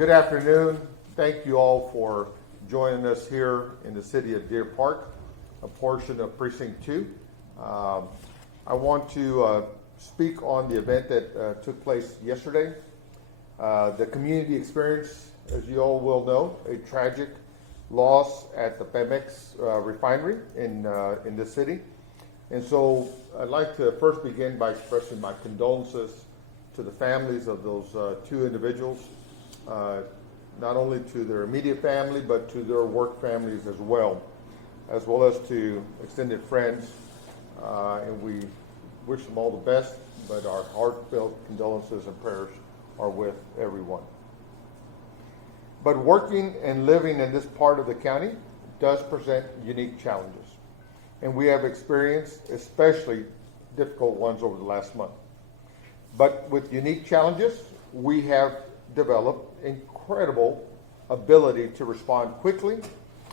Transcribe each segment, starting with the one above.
Good afternoon. Thank you all for joining us here in the city of Deer Park, a portion of Precinct 2. I want to speak on the event that took place yesterday. The community experienced, as you all will know, a tragic loss at the PEMEX refinery in the city. And so I'd like to first begin by expressing my condolences to the families of those two individuals, not only to their immediate family, but to their work families as well as to extended friends. And we wish them all the best, but our heartfelt condolences and prayers are with everyone. But working and living in this part of the county does present unique challenges, and we have experienced especially difficult ones over the last month. But with unique challenges, we have developed incredible ability to respond quickly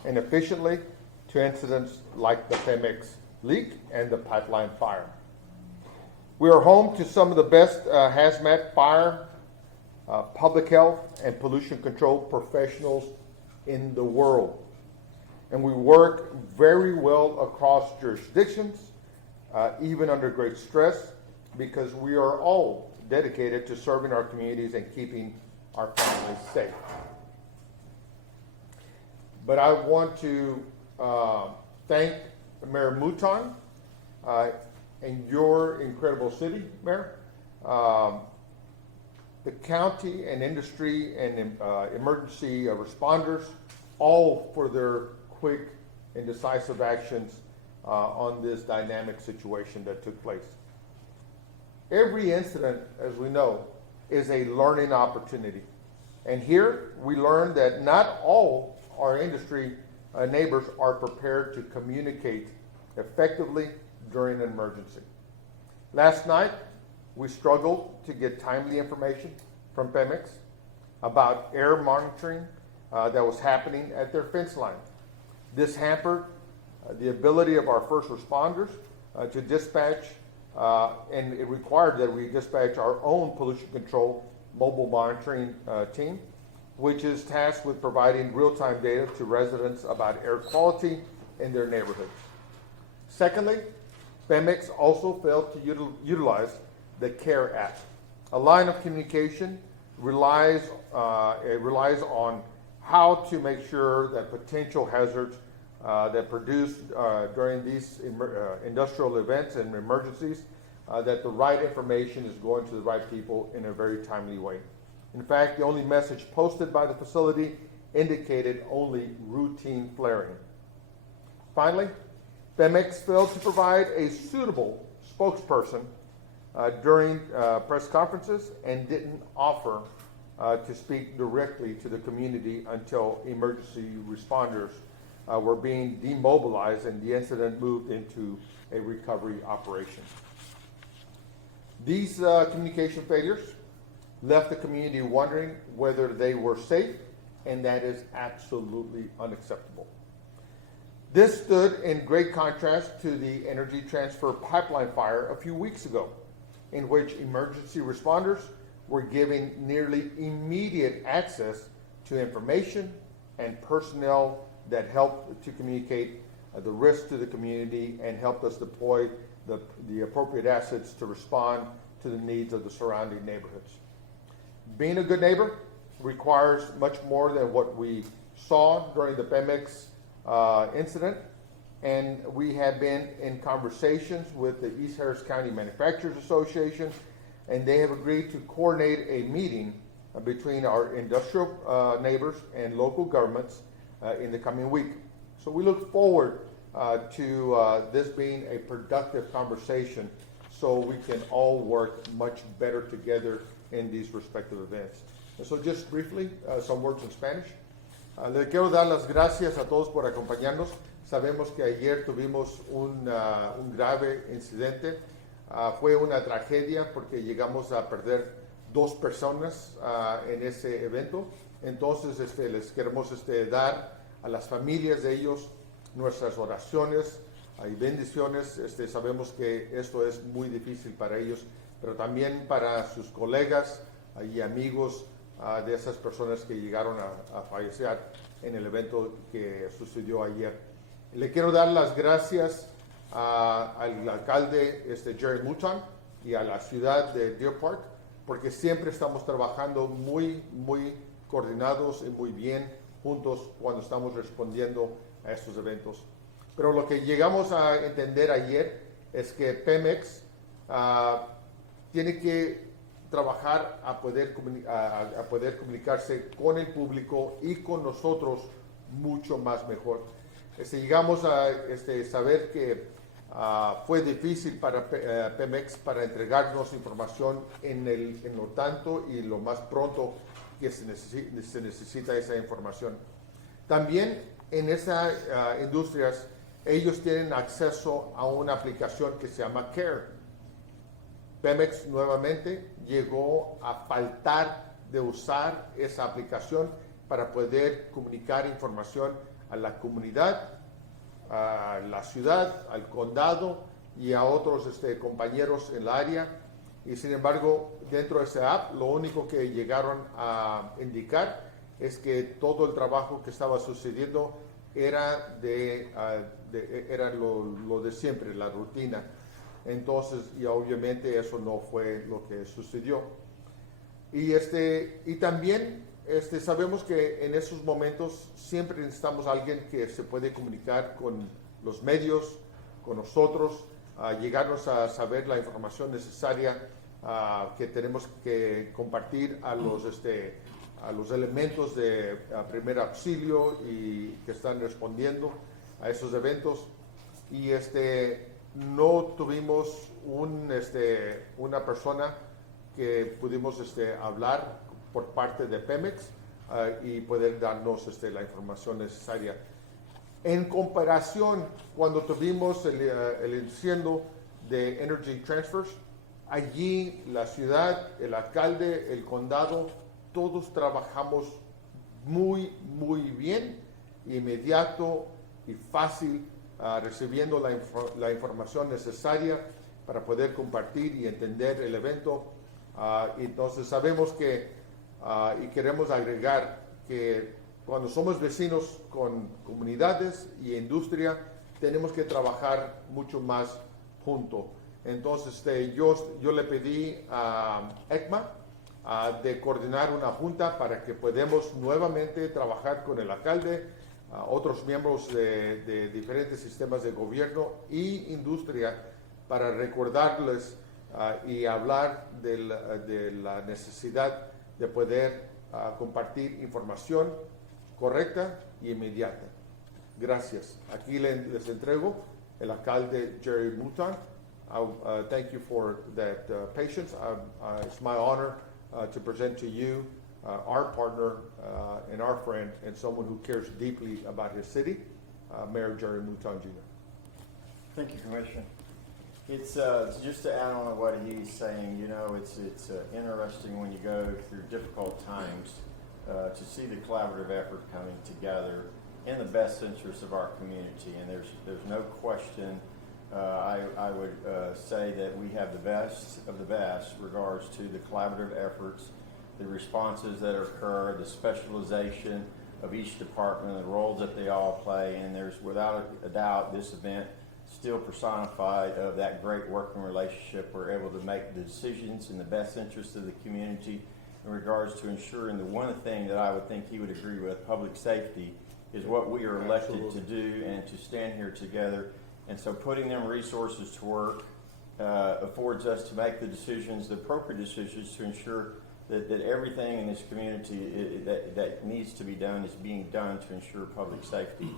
and efficiently to incidents like the PEMEX leak and the pipeline fire. We are home to some of the best hazmat, fire, public health, and pollution control professionals in the world. And we work very well across jurisdictions, even under great stress, because we are all dedicated to serving our communities and keeping our families safe. But I want to thank Mayor Mouton and your incredible city, Mayor, the county and industry and emergency responders, all for their quick and decisive actions on this dynamic situation that took place. Every incident, as we know, is a learning opportunity. And here we learned that not all our industry neighbors are prepared to communicate effectively during an emergency. Last night, we struggled to get timely information from PEMEX about air monitoring that was happening at their fence line. This hampered the ability of our first responders to dispatch, and it required that we dispatch our own pollution control mobile monitoring team, which is tasked with providing real-time data to residents about air quality in their neighborhoods. Secondly, PEMEX also failed to utilize the CARE Act. A line of communication relies on how to make sure that potential hazards that produced during these industrial events and emergencies, that the right information is going to the right people in a very timely way. In fact, the only message posted by the facility indicated only routine flaring. Finally, PEMEX failed to provide a suitable spokesperson during press conferences and didn't offer to speak directly to the community until emergency responders were being demobilized and the incident moved into a recovery operation. These communication failures left the community wondering whether they were safe, and that is absolutely unacceptable. This stood in great contrast to the Energy Transfer pipeline fire a few weeks ago, in which emergency responders were given nearly immediate access to information and personnel that helped to communicate the risk to the community and helped us deploy the appropriate assets to respond to the needs of the surrounding neighborhoods. Being a good neighbor requires much more than what we saw during the PEMEX incident, and we have been in conversations with the East Harris County Manufacturers Association, and they have agreed to coordinate a meeting between our industrial neighbors and local governments in the coming week. So we look forward to this being a productive conversation so we can all work much better together in these respective events. And so just briefly, some words in Spanish. Le quiero dar las gracias a todos por acompañarnos. Sabemos que ayer tuvimos un grave incidente. Fue una tragedia porque llegamos a perder 2 personas en ese evento. Entonces les queremos dar a las familias de ellos nuestras oraciones y bendiciones. Sabemos que esto es muy difícil para ellos, pero también para sus colegas y amigos de esas personas que llegaron a fallecer en el evento que sucedió ayer. Le quiero dar las gracias al alcalde Jerry Mouton y a la ciudad de Deer Park, porque siempre estamos trabajando muy coordinados y muy bien juntos cuando estamos respondiendo a estos eventos. Pero lo que llegamos a entender ayer es que PEMEX tiene que trabajar a poder comunicarse con el público y con nosotros mucho más mejor. Llegamos a saber que fue difícil para PEMEX para entregarnos información en lo tanto y lo más pronto que se necesita esa información. También en esas industrias ellos tienen acceso a una aplicación que se llama CARE. PEMEX nuevamente llegó a faltar de usar esa aplicación para poder comunicar información a la comunidad, a la ciudad, al condado y a otros compañeros en la área. Y sin embargo, dentro de esa app, lo único que llegaron a indicar es que todo el trabajo que estaba sucediendo era lo de siempre, la rutina. Entonces, y obviamente eso no fue lo que sucedió. Y también sabemos que en esos momentos siempre necesitamos a alguien que se puede comunicar con los medios, con nosotros, llegarnos a saber la información necesaria que tenemos que compartir a los elementos de primer auxilio y que están respondiendo a esos eventos. Y no tuvimos una persona que pudimos hablar por parte de PEMEX y poder darnos la información necesaria. En comparación, cuando tuvimos el incendio de Energy Transfers, allí la ciudad, el alcalde, el condado, todos trabajamos muy bien, inmediato y fácil, recibiendo la información necesaria para poder compartir y entender el evento. Entonces sabemos que, y queremos agregar que cuando somos vecinos con comunidades y industria, tenemos que trabajar mucho más juntos. Entonces yo le pedí a ECMA de coordinar una junta para que podamos nuevamente trabajar con el alcalde, otros miembros de diferentes sistemas de gobierno y industria para recordarles y hablar de la necesidad de poder compartir información correcta y inmediata. Gracias. Aquí les entrego el alcalde Jerry Mouton. Thank you for that patience. It's my honor to present to you our partner and our friend and someone who cares deeply about his city, Mayor Jerry Mouton Jr. Thank you, Commissioner. It's just to add on to what he's saying. It's interesting when you go through difficult times to see the collaborative effort coming together in the best interest of our community. And there's no question. I would say that we have the best of the best regards to the collaborative efforts, the responses that occur, the specialization of each department, the roles that they all play, and there's without a doubt this event still personified of that great working relationship. We're able to make the decisions in the best interest of the community in regards to ensuring the one thing that I would think he would agree with, public safety, is what we are elected to do and to stand here together. And so putting them resources to work affords us to make the decisions, the appropriate decisions to ensure that everything in this community that needs to be done is being done to ensure public safety.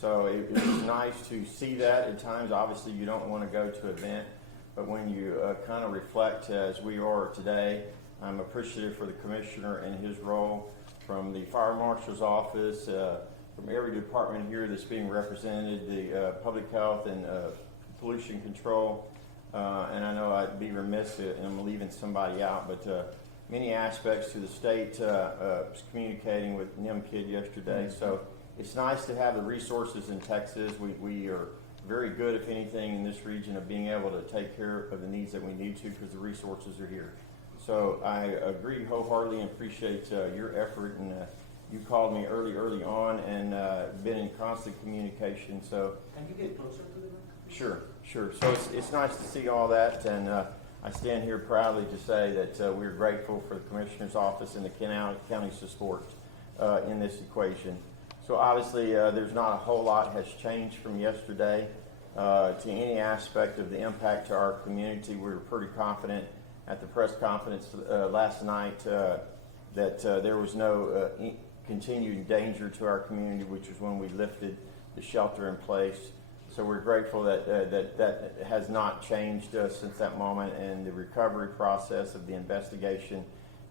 So it was nice to see that. At times, obviously, you don't want to go to an event, but when you kind of reflect as we are today, I'm appreciative for the Commissioner and his role, from the Fire Marshal's office, from every department here that's being represented, the public health and pollution control, and I know I'd be remiss and I'm leaving somebody out, but many aspects to the state, communicating with NIMKID yesterday. So it's nice to have the resources in Texas. We are very good, if anything, in this region of being able to take care of the needs that we need to because the resources are here. So I agree wholeheartedly and appreciate your effort, and you called me early on and been in constant communication. So Can you get closer to the mic? sure. So it's nice to see all that, and I stand here proudly to say that we're grateful for the Commissioner's Office and the county's support in this equation. So obviously, there's not a whole lot has changed from yesterday to any aspect of the impact to our community. We were pretty confident at the press conference last night that there was no continued danger to our community, which is when we lifted the shelter in place. So we're grateful that that has not changed since that moment, and the recovery process of the investigation.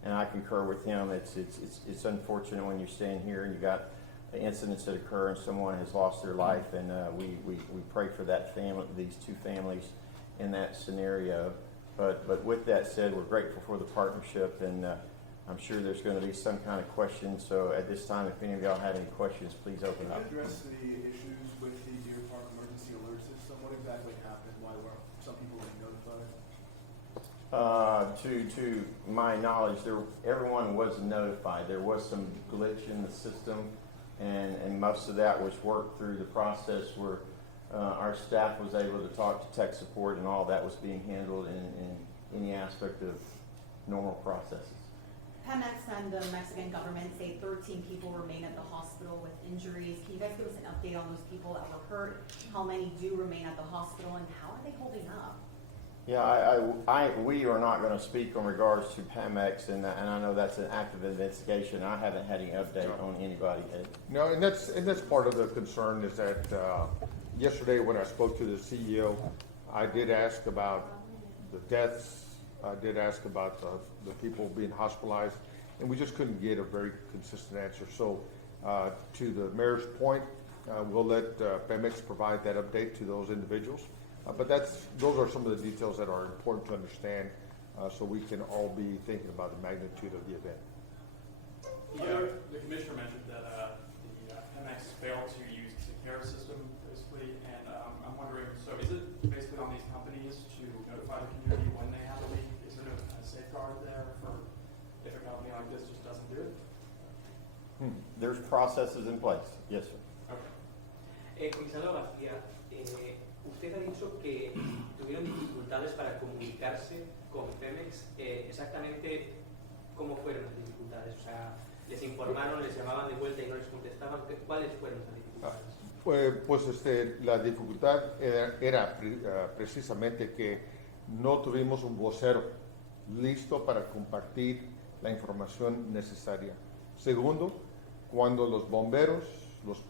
And I concur with him. It's unfortunate when you're standing here and you got incidents that occur and someone has lost their life, and we pray for that family, these two families, in that scenario. But with that said, we're grateful for the partnership, and I'm sure there's going to be some kind of questions. So at this time, if any of y'all have any questions, please open up. Can you address the issues with the Deer Park emergency alert system? What exactly happened? Why were some people being notified? To my knowledge, everyone was notified. There was some glitch in the system, and most of that was worked through the process where our staff was able to talk to tech support, and all that was being handled in any aspect of normal processes. PEMEX and the Mexican government say 13 people remain at the hospital with injuries. Can you guys give us an update on those people that were hurt? How many do remain at the hospital, and how are they holding up? Yeah, we are not going to speak in regards to PEMEX, and I know that's an active investigation. I haven't had any update on anybody yet. No, and that's part of the concern is that yesterday when I spoke to the CEO, I did ask about the deaths. I did ask about the people being hospitalized, and we just couldn't get a very consistent answer. So to the mayor's point, we'll let PEMEX provide that update to those individuals. But those are some of the details that are important to understand, so we can all be thinking about the magnitude of the event. Yeah, the commissioner mentioned that the PEMEX failed to use the care system, basically, and I'm wondering, so is it basically on these companies to notify the community when they have a leak? Is there no kind of safeguard there for if a company like this just doesn't do it? There's processes in place. Yes, sir. Okay. Comisario García, usted ha dicho que tuvieron dificultades para comunicarse con Pemex. Exactamente, ¿cómo fueron las dificultades? O sea, ¿les informaron, les llamaban de vuelta y no les contestaban? ¿Cuáles fueron las dificultades? Pues la dificultad era precisamente que no tuvimos un vocero listo para compartir la información necesaria. Segundo, cuando los bomberos, los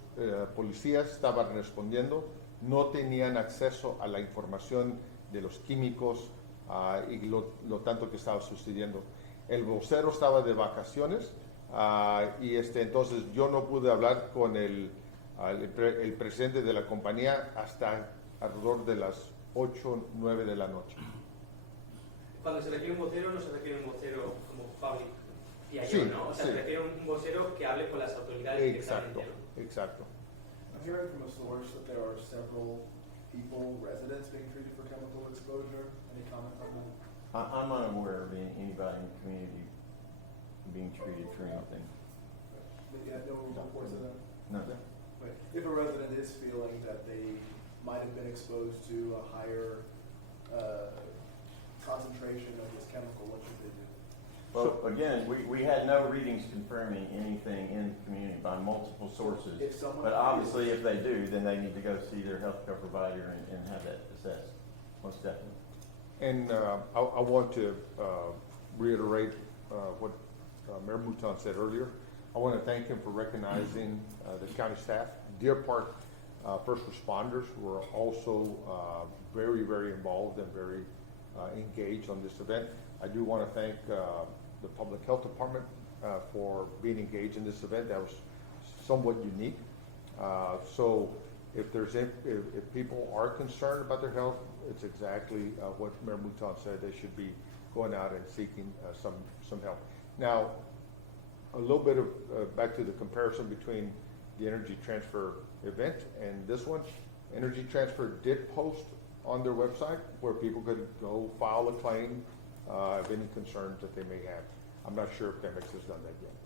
policías estaban respondiendo, no tenían acceso a la información de los químicos y lo tanto que estaba sucediendo. El vocero estaba de vacaciones y entonces yo no pude hablar con el presidente de la compañía hasta alrededor de las 8, 9 de la noche. Cuando se requiere un vocero, no se requiere un vocero como public PIO, Sí, ¿no? O sea, sí. se requiere un vocero que hable con las autoridades Exacto, directamente, ¿no? exacto. I'm hearing from a source that there are several people, residents, being treated for chemical exposure. Any comment on that? I'm unaware of anybody in the community being treated for anything. But you have no reports of that? No. Right. If a resident is feeling that they might have been exposed to a higher concentration of this chemical, what should they do? Well, again, we had no readings confirming anything in the community by multiple sources. If someone But obviously, if they do, then they need to go see their healthcare provider and have that assessed, most definitely. And I want to reiterate what Mayor Mouton said earlier. I want to thank him for recognizing the county staff. Deer Park first responders were also very, very involved and very engaged on this event. I do want to thank the Public Health Department for being engaged in this event. That was somewhat unique. So if people are concerned about their health, it's exactly what Mayor Mouton said. They should be going out and seeking some help. Now, a little bit of back to the comparison between the Energy Transfer event and this one. Energy Transfer did post on their website where people could go file a claim of any concerns that they may have. I'm not sure if PEMEX has done that yet.